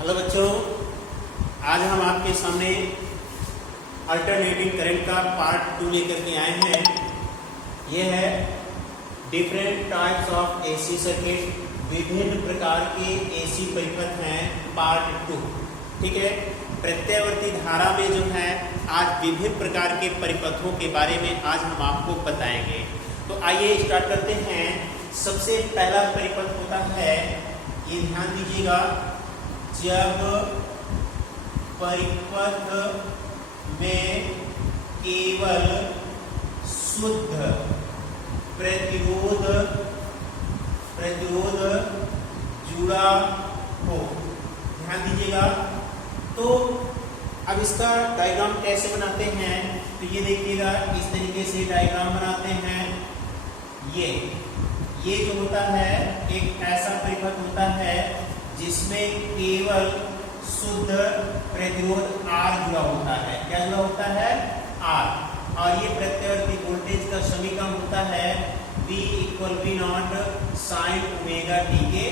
Hello बच्चों, आज हम आपके सामने अल्टरनेटिंग करंट का पार्ट 2 लेकर के आए हैं। यह है different types of AC circuit, विभिन्न प्रकार के एसी परिपथ हैं, पार्ट 2। ठीक है, प्रत्यावर्ती धारा में जो है आज विभिन्न प्रकार के परिपथों के बारे में आज हम आपको बताएंगे। तो आइए स्टार्ट करते हैं। सबसे पहला परिपथ होता है, ये ध्यान दीजिएगा, जब परिपथ में केवल शुद्ध प्रतिरोध जुड़ा हो। ध्यान दीजिएगा। तो अब इसका डायग्राम कैसे बनाते हैं, तो ये देखिएगा, इस तरीके से डायग्राम बनाते हैं। ये जो होता है एक ऐसा परिपथ होता है जिसमें केवल शुद्ध प्रतिरोध R जुड़ा होता है। क्या जुड़ा होता है? R। और ये प्रत्यावर्ती वोल्टेज का समीकरण होता है V = V0 sin omega t के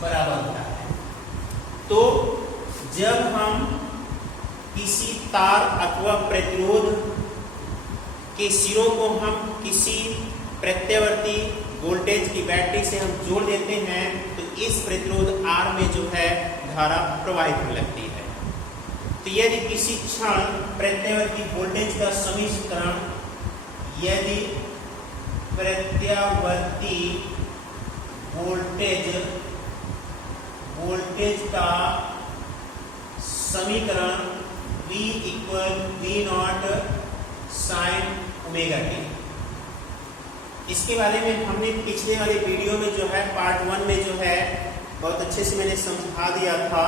बराबर होता है। तो जब हम किसी तार अथवा प्रतिरोध के सिरों को हम किसी प्रत्यावर्ती वोल्टेज की बैटरी से हम जोड़ देते हैं तो इस प्रतिरोध R में जो है धारा प्रवाहित होने लगती है। तो यदि किसी क्षण प्रत्यावर्ती वोल्टेज का समीकरण, यदि प्रत्यावर्ती वोल्टेज का समीकरण V = V0 sin omega t, इसके बारे में हमने पिछले वाले वीडियो में जो है पार्ट 1 में जो है बहुत अच्छे से मैंने समझा दिया था।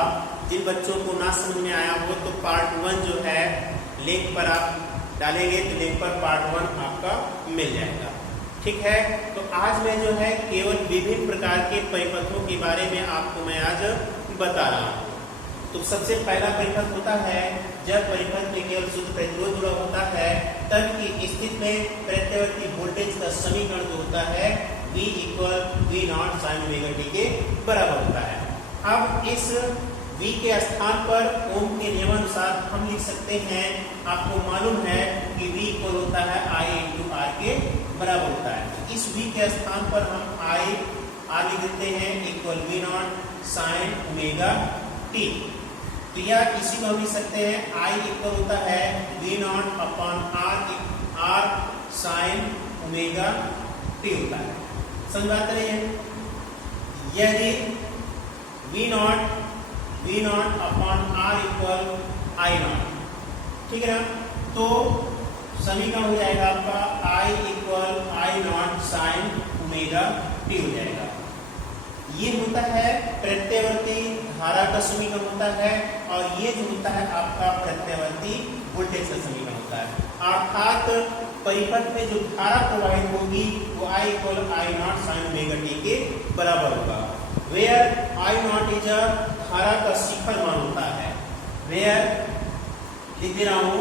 जिन बच्चों को ना समझ में आया हो तो पार्ट 1 जो है लिंक पर आप डालेंगे तो लिंक पर पार्ट 1 आपका मिल जाएगा। ठीक है, तो आज मैं जो है केवल विभिन्न प्रकार के परिपथों के बारे में आपको मैं आज बता रहा हूँ। तो सबसे पहला परिपथ होता है जब परिपथ में केवल शुद्ध प्रतिरोध जुड़ा होता है, तब की स्थिति में प्रत्यावर्ती वोल्टेज का समीकरण जो होता है V = V0 sin omega t के बराबर होता है। अब इस V के स्थान पर ओम के नियमानुसार हम लिख सकते हैं, आपको मालूम है कि V इक्वल होता है I × R के बराबर होता है। तो इस V के स्थान पर हम R लिख देते हैं = V0 sin ओमेगा t। तो या इसी को हम लिख सकते हैं I इक्वल होता है V0 R sin omega t होता है। समझ बात रही है? यदि V0 R = I0, ठीक है ना, तो समीकरण हो जाएगा आपका I = I0 sin omega t हो जाएगा। ये होता है प्रत्यावर्ती धारा का समीकरण होता है, और ये जो होता है आपका प्रत्यावर्ती वोल्टेज का समीकरण होता है। अर्थात परिपथ में जो धारा प्रवाहित होगी वो I = I0 sin omega t के बराबर होगा। वेयर I0 इज धारा का शिखर मान होता है। वेयर लिख दे रहा हूं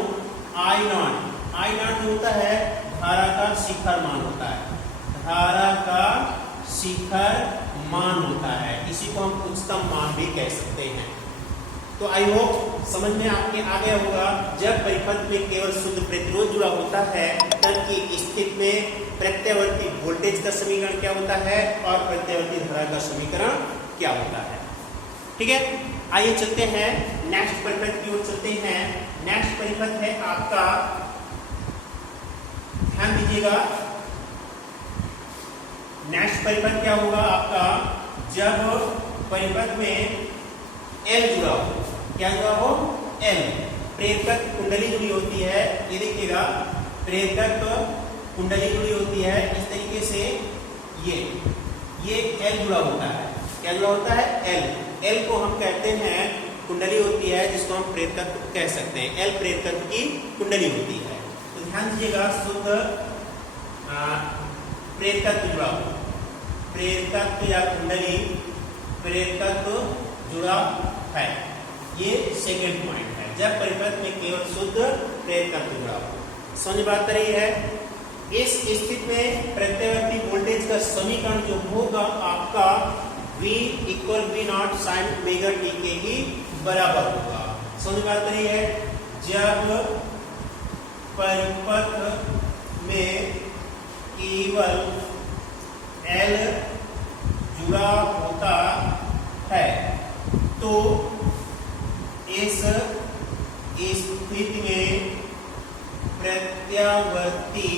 I0 जो होता है धारा का शिखर मान होता है। धारा का शिखर मान होता है, इसी को हम उच्चतम मान भी कह सकते हैं। तो आई होप समझ में आपके आ गया होगा। जब परिपथ में केवल शुद्ध प्रतिरोध जुड़ा होता है तब की स्थिति में प्रत्यावर्ती वोल्टेज का समीकरण क्या होता है और प्रत्यावर्ती धारा का समीकरण क्या होता है। ठीक है, आइए चलते हैं नेक्स्ट परिपथ की ओर चलते हैं। नेक्स्ट परिपथ है आपका, ध्यान दीजिएगा, नेक्स्ट परिपथ क्या होगा आपका, जब परिपथ में L जुड़ा हो। क्या जुड़ा हो? L। प्रेरक कुंडली जुड़ी होती है। ये देखिएगा, प्रेरक कुंडली जुड़ी होती है इस तरीके से। ये L जुड़ा होता है। क्या जुड़ा होता है? L को हम कहते हैं कुंडली होती है, जिसको हम प्रेरक कह सकते हैं। L प्रेरक की कुंडली होती है। तो ध्यान दीजिएगा, शुद्ध प्रेरकत्व जुड़ा हो, प्रेरकत्व या कुंडली प्रेरकत्व जुड़ा है। ये सेकंड पॉइंट है, जब परिपथ में केवल शुद्ध प्रेरकत्व जुड़ा हो। समझ बात रही है? इस स्थिति में प्रत्यावर्ती वोल्टेज का समीकरण जो होगा आपका v equal v not sine omega T के ही बराबर होगा। समझ में आता है? जब परिपथ में केवल L जुड़ा होता है तो इस स्थिति में प्रत्यावर्ती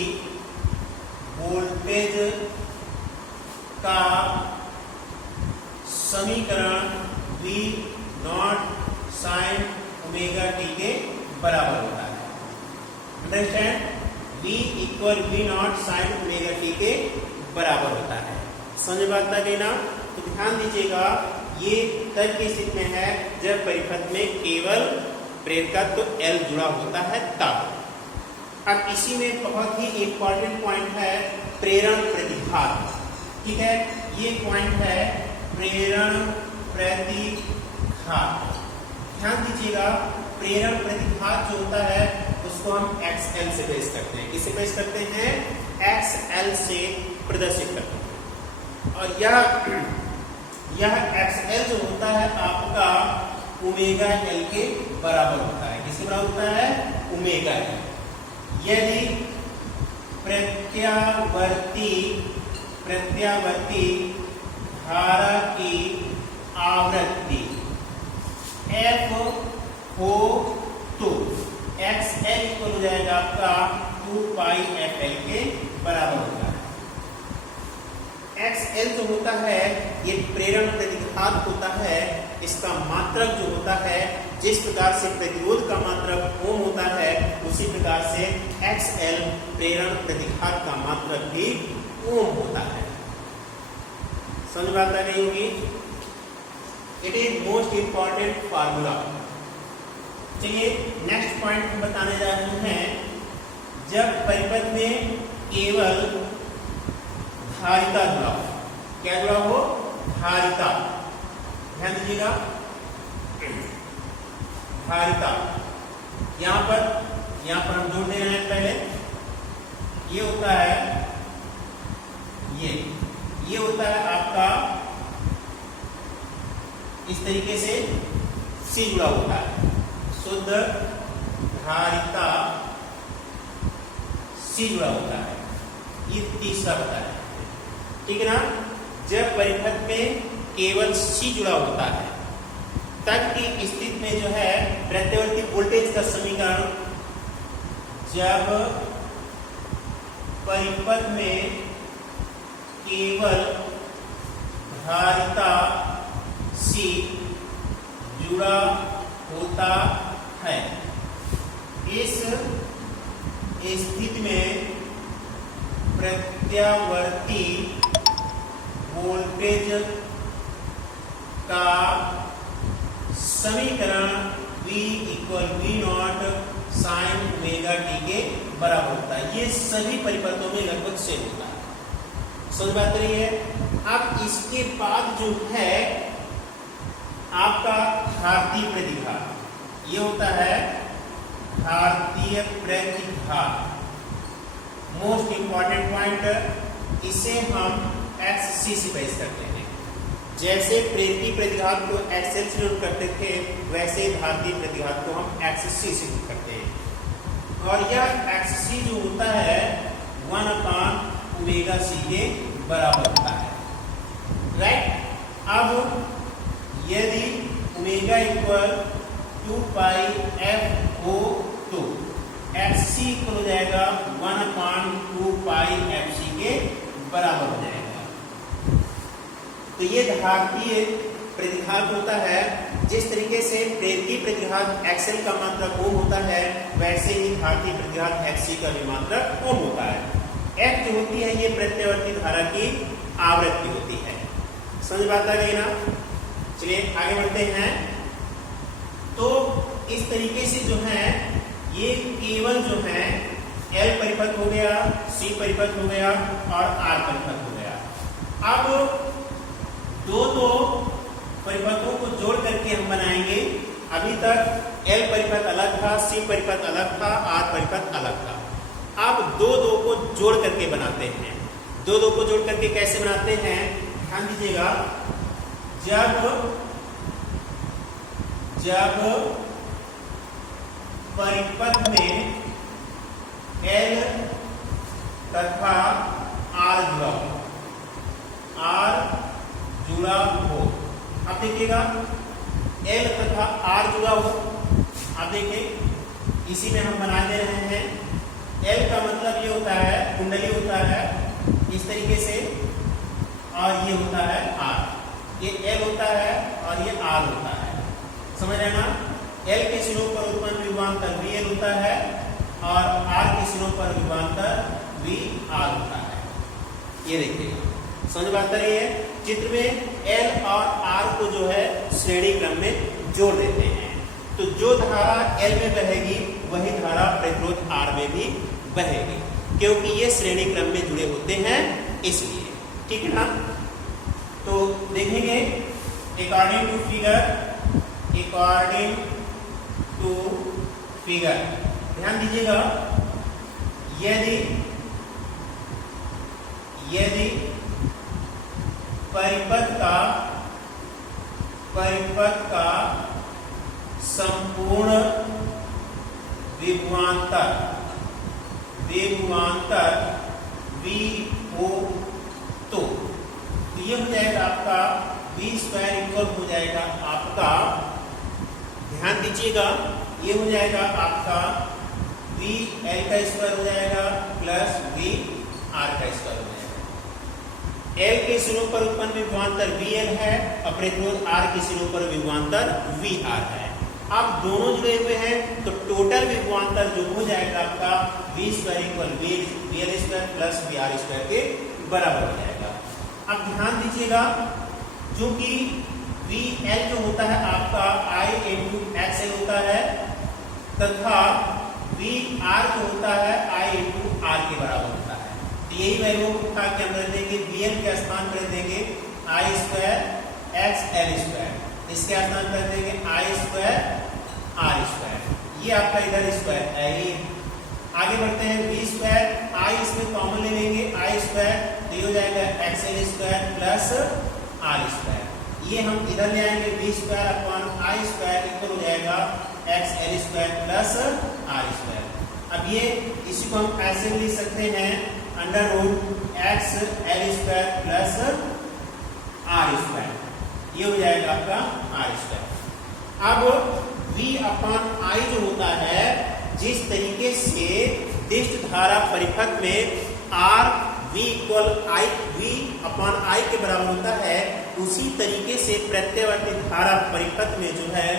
वोल्टेज का समीकरण v not sine omega T के बराबर होता है। Understand? v equal v not sine omega T के बराबर होता है। समझ बात आ गई ना? तो ध्यान दीजिएगा, ये तब की स्थिति में है जब परिपथ में केवल प्रेरकत्व L जुड़ा होता है तब। अब इसी में बहुत ही इंपॉर्टेंट पॉइंट है प्रेरण प्रतिघात। ठीक है, ये पॉइंट है प्रेरण प्रतिघात। ध्यान दीजिएगा, प्रेरण प्रतिघात जो होता है उसको हम XL से पेश करते हैं। किसे पेश करते हैं? XL से प्रदर्शित करते हैं। और यह XL जो होता है आपका ओमेगा L के बराबर होता है। किसके बराबर होता है? Omega L। यदि प्रत्यावर्ती धारा की आवृत्ति F हो तो XL इक्वल हो जाएगा आपका 2 पाई FL के बराबर होता है। XL जो होता है ये प्रेरण प्रतिघात होता है। इसका मात्रक जो होता है, जिस प्रकार से प्रतिरोध का मात्रक ओम होता है उसी प्रकार से XL प्रेरण प्रतिघात का मात्रक भी ओम होता है। समझ बात आ गई होगी? It is most important formula. चलिए नेक्स्ट पॉइंट हम बताने जा रहे हैं। जब परिपथ में केवल धारिता जुड़ा हो। क्या जुड़ा हो? धारिता। ध्यान दीजिएगा, धारिता। यहां पर हम जोड़ दे रहे हैं। पहले ये होता है, ये होता है आपका इस तरीके से C जुड़ा होता है। शुद्ध धारिता C जुड़ा होता है। ये तीसरा होता है। ठीक है ना? जब परिपथ में केवल C जुड़ा होता है तब की स्थिति में जो है प्रत्यावर्ती वोल्टेज का समीकरण, जब परिपथ में केवल धारिता C जुड़ा होता है, इस स्थिति में प्रत्यावर्ती वोल्टेज का समीकरण V equal V not sine omega T के बराबर होता है। ये सभी परिपथों में लगभग सेम होता है। समझ बात रही है? अब इसके बाद जो है आपका घातीय प्रतिघात, ये होता है घातीय प्रतिघात। मोस्ट इंपॉर्टेंट पॉइंट, इसे हम XC से पेश करते हैं। जैसे प्रेरकी प्रतिघात को XL से नोट करते थे वैसे घातीय प्रतिघात को हम XC से नोट करते हैं। और यह XC जो होता है 1/ओमेगा C के बराबर होता है। राइट? अब यदि ओमेगा इक्वल 2 पाई F हो तो XC इक्वल हो जाएगा 1/2 पाई FC के बराबर हो जाएगा। तो ये घातीय प्रतिघात होता है। जिस तरीके से प्रेरकी प्रतिघात XL का मात्रक ओम होता है वैसे ही घातीय प्रतिघात XC का भी मात्रक ओम होता है। F जो होती है ये प्रत्यावर्ती धारा की आवृत्ति होती है। समझ बात आ गई ना? चलिए आगे बढ़ते हैं। तो इस तरीके से जो है ये केवल जो है L परिपथ हो गया, C परिपथ हो गया और R परिपथ हो गया। अब दो परिपथों को जोड़ करके हम बनाएंगे। अभी तक L परिपथ अलग था, C परिपथ अलग था, R परिपथ अलग था। अब दो को जोड़ करके बनाते हैं। दो को जोड़ करके कैसे बनाते हैं ध्यान दीजिएगा। जब परिपथ में L तथा R जुड़ा हो। अब देखिएगा L तथा R जुड़ा हो। अब देखिए इसी में हम बना दे रहे हैं। L का मतलब ये होता है कुंडली होता है इस तरीके से, और ये होता है R। ये L होता है और ये R होता है, समझ रहे ना। L के सिरों पर उत्पन्न विभवांतर VL होता है और R के सिरों पर विभवांतर VR होता है। ये देखिए समझ बात रही है। चित्र में L और R को जो है श्रेणी क्रम में जोड़ देते हैं, तो जो धारा L में बहेगी वही धारा प्रतिरोध R में भी बहेगी, क्योंकि ये श्रेणी क्रम में जुड़े होते हैं इसलिए। ठीक है ना। तो देखेंगे अकॉर्डिंग टू फिगर ध्यान दीजिएगा। यदि परिपथ का संपूर्ण विभवांतर VO तो ये हो जाएगा आपका V स्क्वायर इक्वल हो जाएगा आपका, ध्यान दीजिएगा, ये हो जाएगा आपका VL का स्क्वायर हो जाएगा प्लस VR का स्क्वायर हो जाएगा। L के सिरों पर उत्पन्न विभवांतर VL है और प्रतिरोध R के सिरों पर विभवांतर VR है। अब दोनों जुड़े हुए हैं तो टोटल विभवांतर जो हो जाएगा आपका V square equal VL square plus VR square के बराबर हो जाएगा। अब ध्यान दीजिएगा, जो कि VL जो होता है आपका I into XL होता है तथा VR जो होता है I into R के बराबर होता है। तो यही वैल्यू उठा के हम रख देंगे, VL के स्थान पर रख देंगे I स्क्वायर XL स्क्वायर, इसके स्थान पर रख देंगे I स्क्वायर R स्क्वायर। ये आपका इधर स्क्वायर है। आगे बढ़ते हैं V स्क्वायर, I इसमें कॉमन ले लेंगे I स्क्वायर, तो ये हो जाएगा XL square plus R square. ये हम इधर ले आएंगे V square upon I square equal हो जाएगा XL square plus R square. अब ये इसी को हम ऐसे लिख सकते हैं under root XL square plus R square, ये हो जाएगा आपका R स्क्वायर। अब V अपॉन I जो होता है, जिस तरीके से दिष्ट धारा परिपथ में R V equal V upon I के बराबर होता है, उसी तरीके से प्रत्यवर्ती धारा परिपथ में जो है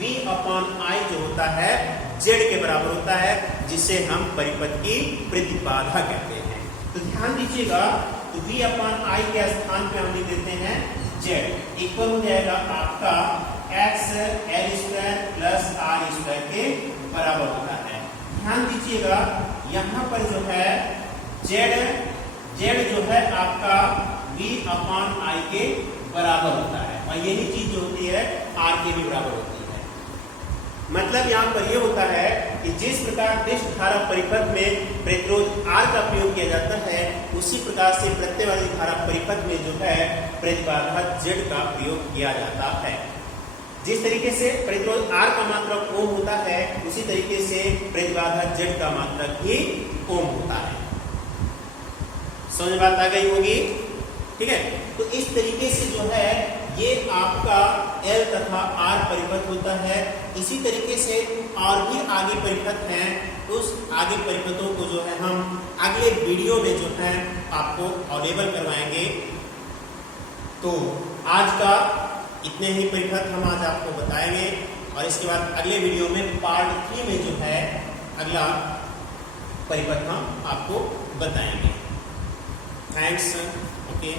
V अपॉन I जो होता है Z के बराबर होता है, जिसे हम परिपथ की प्रतिबाधा कहते हैं। तो ध्यान दीजिएगा, तो V अपॉन I के स्थान पे हम लिख देते हैं Z इक्वल हो जाएगा आपका XL square plus R square के बराबर होता है। ध्यान दीजिएगा, यहाँ पर जो है Z जो है आपका V अपॉन I के बराबर होता है, और यही चीज जो होती है R के भी बराबर होती है। मतलब यहाँ पर यह होता है कि जिस प्रकार दिष्ट धारा परिपथ में प्रतिरोध R का प्रयोग किया जाता है, उसी प्रकार से प्रत्यवर्ती धारा परिपथ में जो है प्रतिबाधा Z का प्रयोग किया जाता है। जिस तरीके से प्रतिरोध R का मात्रक ओम होता है, उसी तरीके से प्रतिबाधा Z का मात्रक भी ओम होता है। समझ बात आ गई होगी, ठीक है। तो इस तरीके से जो है ये आपका L तथा R परिपथ होता है। इसी तरीके से और भी आगे परिपथ हैं, उस आगे परिपथों को जो है हम अगले वीडियो में जो है आपको अवेलेबल करवाएंगे। तो आज का इतने ही परिपथ हम आज आपको बताएंगे, और इसके बाद अगले वीडियो में पार्ट 3 में जो है अगला परिपथ हम आपको बताएंगे। थैंक्स। ओके।